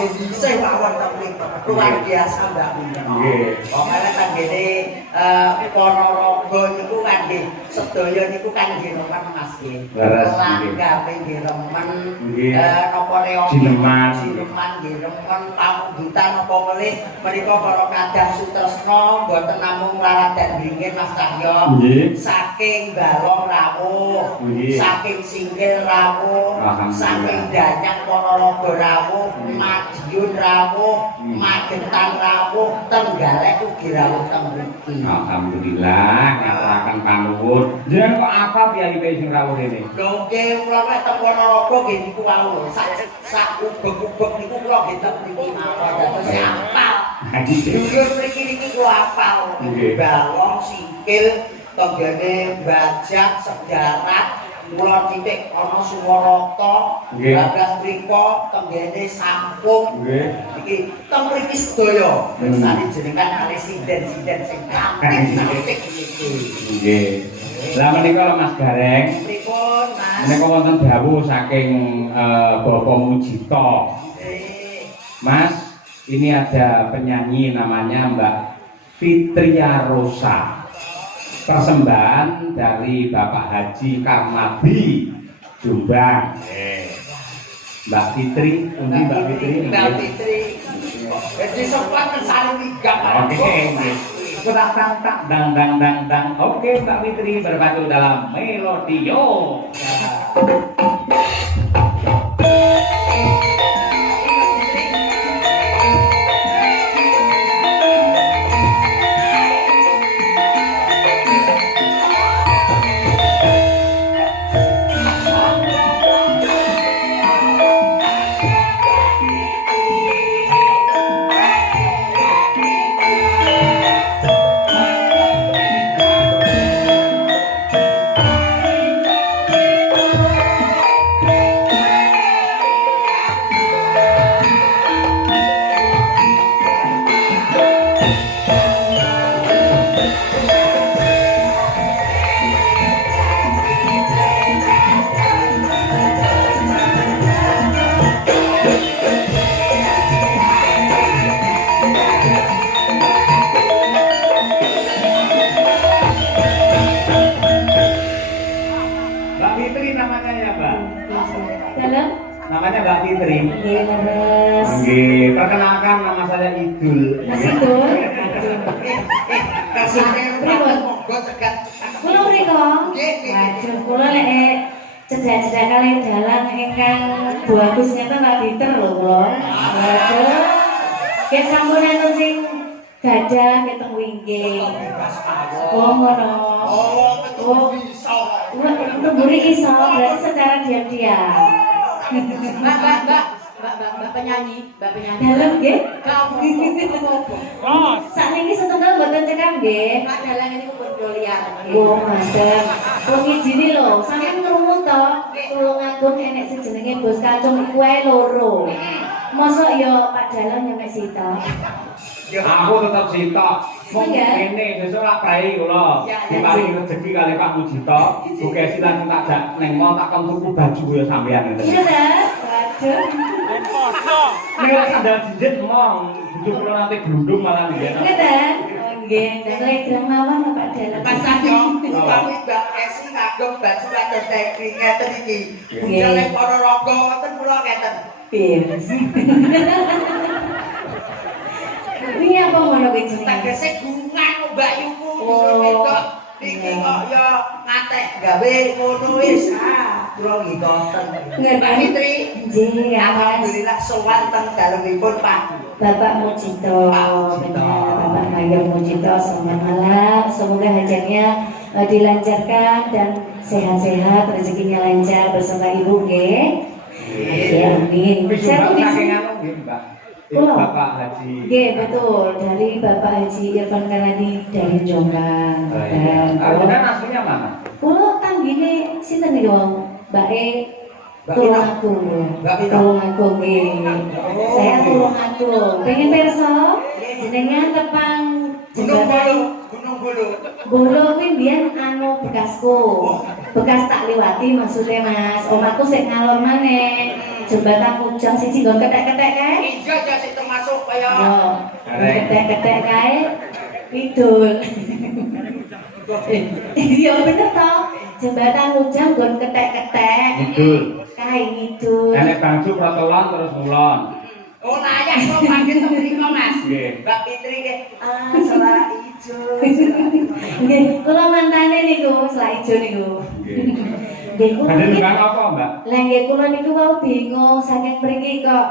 bisa mawon tapi luar biasa Mbak. Nggih. Pokoknya kan gini Ponorogo niku kan nggih sedaya niku kan nggih remen Mas nggih. Langgape nggih remen napa reoki Jineman nggih remen pamundutan apa melih menika para kadang sutresna mboten namung laradan bringin Mas Cahyo. Saking Balong rawuh, saking Singkil rawuh, saking Danyang Ponorogo rawuh, Madiun rawuh, Magetan rawuh, Trenggalek ugi rawuh teng mriki. Alhamdulillah, ngaturaken panuwun. Jenengan kok apa piyambake sing rawuh rene? Lho nggih kula nek teng Ponorogo nggih niku wau. Sak ubek-ubek niku kula nggih teng mriki mawon. Dados apal. Dulur mriki niki kula apal. Balong, Singkil, tenggene Bajak, Sedarat, kula titik ana Suwarata, Bablas mriko tenggene Sampung. Iki teng mriki sedaya mirsani jenengan kalih sinden-sinden sing cantik niki. Nggih. Lah menika Mas Gareng. Pripun Mas? Menika wonten dawuh saking Bapak Mujito. Mas, ini ada penyanyi namanya Mbak Fitria Rosa. Persembahan dari Bapak Haji Karnabi Jombang. Mbak Fitri, Mbak Fitri. Mbak Fitri. Jadi sempat kesal tiga. Oke. Tak dang. Oke Mbak Fitri berpadu dalam Melodio. Namanya Mbak Fitri. Nggih, perkenalkan nama saya Idul. Mas Idul. Pripun? Monggo cegat. Kula mriko. Waduh, kula lek cedak-cedak kalian dalang ingkang bagus ngeten Pak Peter lho kula. Waduh. Ket sampun enten sing gadah keteng wingking. Oh ngono. Oh, betul bisa. Mburi iso berarti secara diam-diam. Mbak penyanyi. Dalam nggih? Oh, sakniki setunggal mboten cekam nggih. Pak dalang ini pun dolian. Oh, madam. Wong ngijini lho, sampeyan krungu to, Tulungagung enek sing jenenge Bos Kacung iku wae loro. Mosok ya Pak Dalang nyampe sitok. Aku tetap sitok. Wong Iya. ngene sesuk lak prei kula. Diparingi rezeki kali Pak Mujito. Sugesti lan tak jak ning mall tak kon tuku baju ya sampean ngene. Iya ta? Waduh. Nek lek sandal jijit mong, bujuk kula nanti glundung malah nggih. Iya ta? Oh nggih, telegram mawon Pak Dalang. Mas Sanjong, kami Mbak Esi ngagem baju kados teknik ngeten iki. Budal ning Ponorogo wonten kula ngeten. Pirs. Ini apa ngono kuwi jenenge? Tegese gungan Mbak Yuku. Oh. Iki kok ya ngatek gawe ngono wis. Kula nggih konten. Mbak Fitri. Nggih, Alhamdulillah sowan teng dalemipun Pak Bapak Mujito, benar Bapak Mayor Mujito, selamat malam. Semoga hajatnya dilancarkan dan sehat-sehat, rezekinya lancar bersama Ibu, nggih. Ya, amin. Saya tuh di sini. Bapak Haji. Nggih, betul. Dari Bapak Haji Irfan Karani dari Jombang. Kalau kan aslinya mana? Kulo tanggine sinten iki wong? Mbak E Tulungagung. Tulungagung nggih. Saya Tulungagung. Pengen perso jenengan tepang jembatan Gunung Bulu. Bolo kuwi mbiyen anu bekasku. Bekas tak liwati maksudnya Mas. Omahku sik ngalor maneh. Jembatan Kujang siji nggon ketek-ketek kae. iya ya sik termasuk kaya Yo, ketek-ketek kae kidul. Iya bener toh. Jembatan Ujang nggon ketek-ketek. Ngidul. Kae ngidul. Enek bangsu protelon terus ngulon. oh layak kok panggil mriko Mas. Nggih. Mbak Fitri nggih. Selak ijo. Nggih, kula mantane niku, selak ijo niku. Nggih. Nggih, kula Badhe niki. nunggang apa, Mbak? Lah nggih kula niku wau bingung saking mriki kok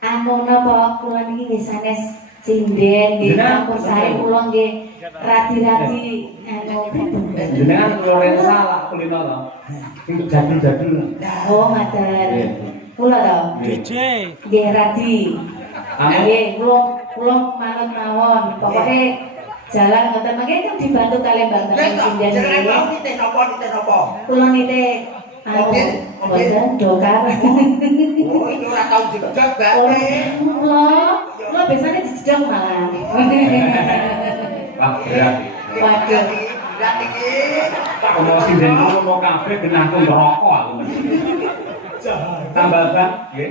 anu napa kula niki nggih sanes sinden nggih Jenengan- campur sari kula nggih radi-radi anu Jenengan Lorenza lah kulino to. Sing jadul-jadul. oh ngaten. Kula to. Nggih. Nggih radi. Anu? Nggih kula manut mawon. Pokoke jalan ngoten mangke kan dibantu kali Mbak Lha Mbak kok sinden jenengan nggih. mau nitih napa? Kula nite anu Mobil? boten dokar. Oh, iki ora tau jedak, Mbak. Kula biasanya dijedong malah. Wah, berat. Waduh. Berat iki. Ono sinden kulo mau kabeh genahku ngerokok aku. Tambah Bang, nggih.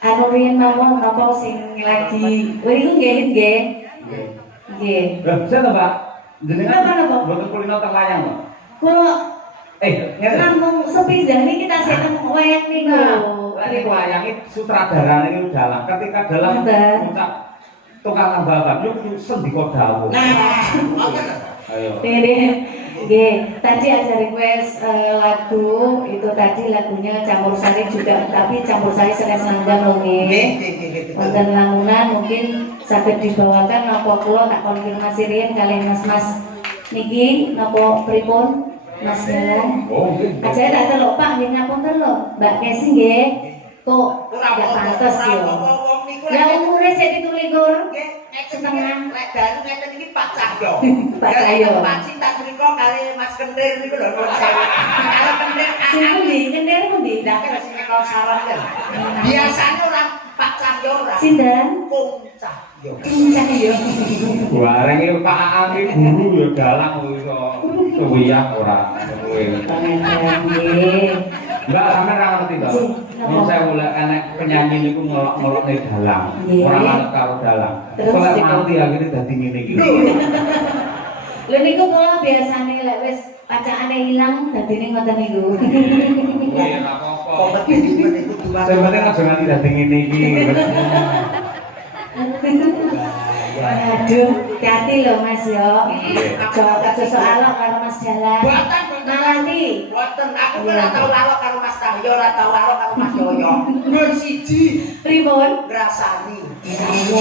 Anu riyen mawon napa sing lagi niku nggih nggih. Nggih. Lah, bisa to, Pak? Jenengan Napa? mboten kulino teng layang, Pak? Kula Ngene. namung sepindah niki kita sing wayang niku. Ini wayangi sutradara ini dalam. Ketika dalam Betul. ngucap tukang nambah yuk sendiko dawuh. Nah, ngoten. Ayo. Ini nggih, tadi ada request lagu itu tadi lagunya Campur Sari juga, tapi Campur Sari Senes Nanggan lho Nggih, nggih. nggih. Wonten lamunan mungkin saged dibawakan napa kula tak konfirmasi riyen kalian mas-mas niki napa pripun Mas Dalan. Oh, nggih. Aja tak delok Pak nggih ngapunten lho, Mbak Kesi nggih. Kok gak pantes yo. Wong niku Lah umure sik 17. nggih, setengah. lek dalu ngeten iki Pak Cahyo. Pak Cahyo. Pak Cinta Triko kali Mas Kendir niku lho. Kalau Kendir Sing pundi? Kendir pundi? ndak kena sing kalau saran kan. Biasanya orang Pak Cahyo ora. Sinten? Kung Cahyo. Cahyo. Bareng iki Pak Aan iki guru ya dalang iso suwiyah ora. Pangaten nggih. Mbak sampe ra ngerti to. Mun saya mulai enek penyanyi niku ngelok-ngelok ning dalang. Nggih. Ora manut karo dalang. Terus Kok lek dikon- mati akhire dadi ngene iki. Lha niku kula biasane lek wis pacakane ilang dadine ngoten niku. Nggih, ora apa-apa. Kompetisi niku dua. Sing penting aja nganti dadi ngene iki. Aduh, hati lho Mas yo. Aja soal karo Mas Dalan. Buatan Nanti Boten, aku ora tau lalok karo Mas Cahyo, ora tau lalok karo Mas Yoyo. Mun siji pripun? ngrasani. Kamu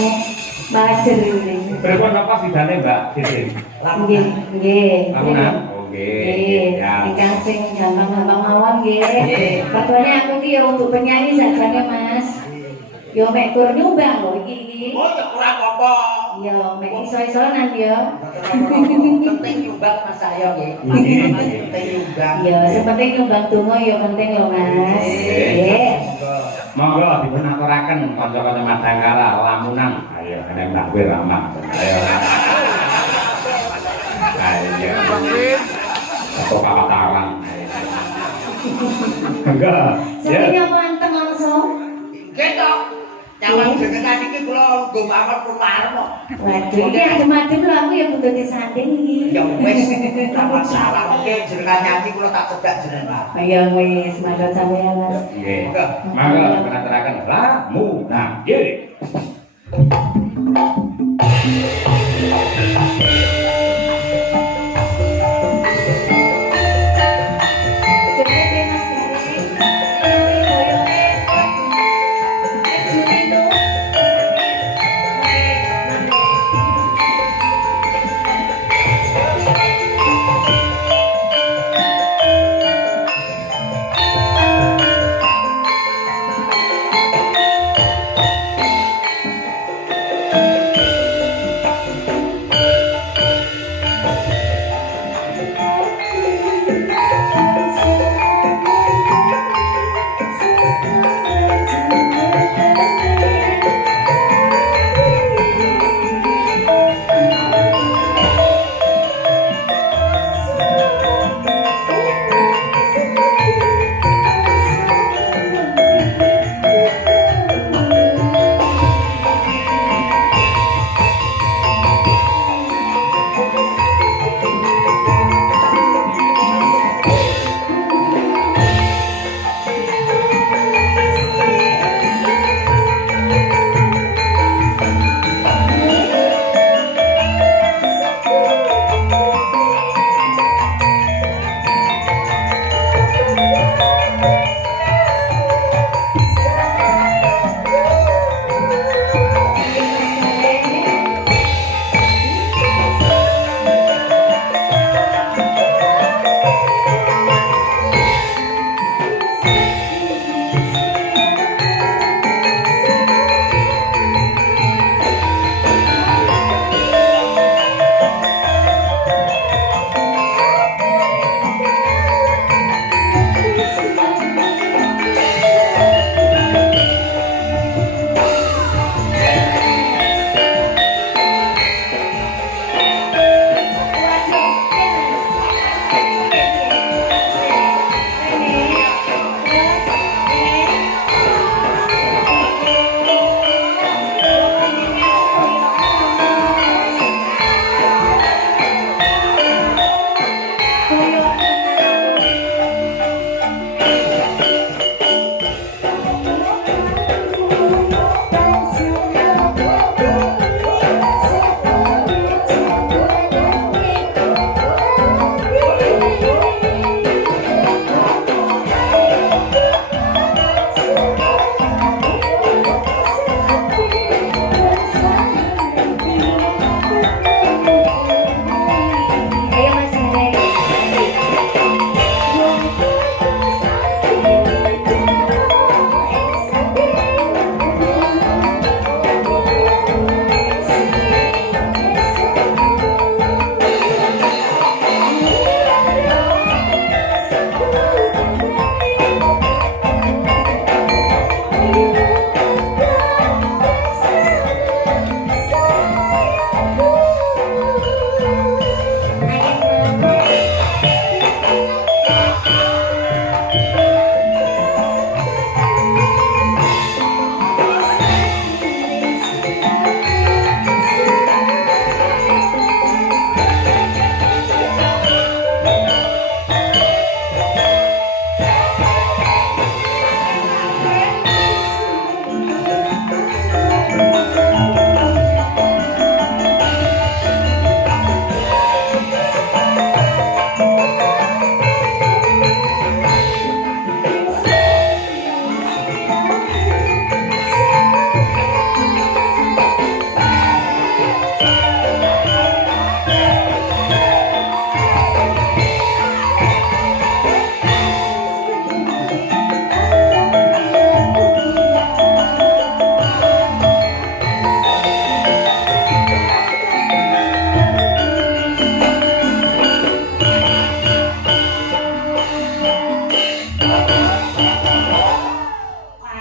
majer ini. Pripun apa sidane, Mbak? Sisi. Nggih, nggih. Lamunan? Oh, Nggih, ya. ingkang sing gampang-gampang mawon nggih. Nggih. Padahal aku ki ya untuk penyanyi sajane Mas. Yo mek kur nyumbang lho iki. Oh, ya ora apa-apa. Yo mek iso-isonan yo. Penting nyumbang Mas Cahyo nggih. Nggih. Penting nyumbang. Yo sing penting nyumbang donga yo penting lho Mas. Nggih. Monggo dipunaturaken kanca-kanca Madangkara Lamunan. Ayo kene Mbak Wirama. Ayo. Ayo. Atau kawataran. Enggak. Sampeyan apa anteng langsung? Gitu. Jangan jenengan iki kula nggo mawon purwarem kok. Waduh, iki adem-adem lho aku ya butuh disanding iki. Ya wis, ora masalah. Oke, jenengan nyanyi kula tak cedak jenengan. Ayo wis, mangga sampeyan Mas. Nggih. Monggo dipunaturaken Lamunan. Nggih. Jenenge Mas Garing. Koyoke. Jumino.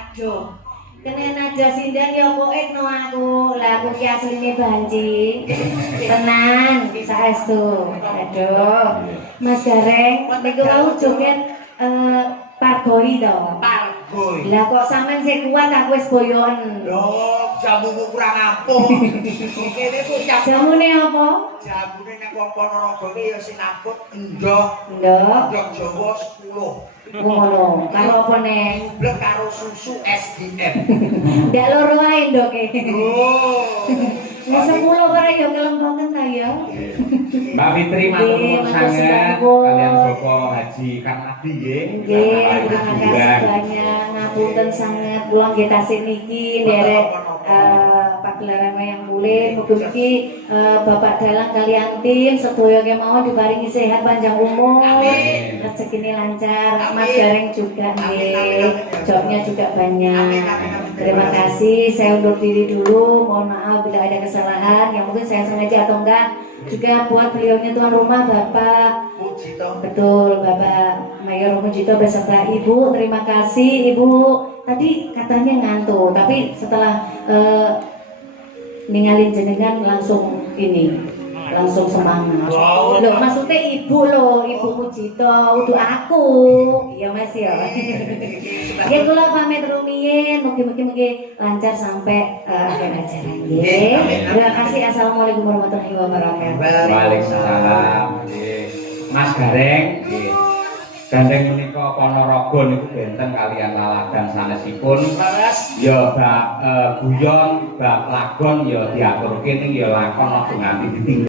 Aduh. Kene nada sindang ya poetno aku. Lah aku ki asline Banci. Tenan, saestu. Aduh. Mas Gareng, niku mau joget Pargoi to. Pargoi. Lah kok sampean sing kuat aku wis boyon. Loh, jamumu kurang ampun. Kene ku Jamune apa? jamune nek wong Ponorogo ki ya sinaput endhog. Ndok. Endhog Jawa 10. Ngono. Karo apa nek? Blek karo susu SDM. Ndak loro ae ndoke. Oh. Wis 10 bareng ya kelempoken ta ya. Mbak Fitri matur nuwun sanget kalian Bapak Haji Karnadi nggih. Nggih, terima kasih banyak. Ngapunten sangat kula nggih tasih niki nderek pagelaran wayang kulit. Mugi-mugi Bapak Dalang kalian tim sedaya kemawon diparingi sehat panjang umur. Amin. Rezekine lancar. Amin. Mas Gareng juga nggih. Jobnya juga banyak. Amin, amin, amin. Terima kasih. Saya undur diri dulu. Mohon maaf bila ada kesalahan yang mungkin saya sengaja atau enggak. Juga buat beliaunya tuan rumah Bapak Pujito. betul Bapak Mayor Mujito beserta Ibu. Terima kasih Ibu. Tadi katanya ngantuk, tapi setelah ninggalin jenengan langsung langsung semangat. Wow. Loh maksudnya Ibu loh, Ibu Mujito, udah aku. Iya Mas ya. Ya kula pamit rumiyin, mugi-mugi lancar sampai akhir acara nggih. Terima kasih. Assalamualaikum warahmatullahi wabarakatuh. Waalaikumsalam. Nggih. Mas Gareng nggih. Gandeng menika Ponorogo niku benten kalian laladan sanesipun. Ya bab guyon, bab lagon ya diaturke ning ya lakon aja nganti ditinggal.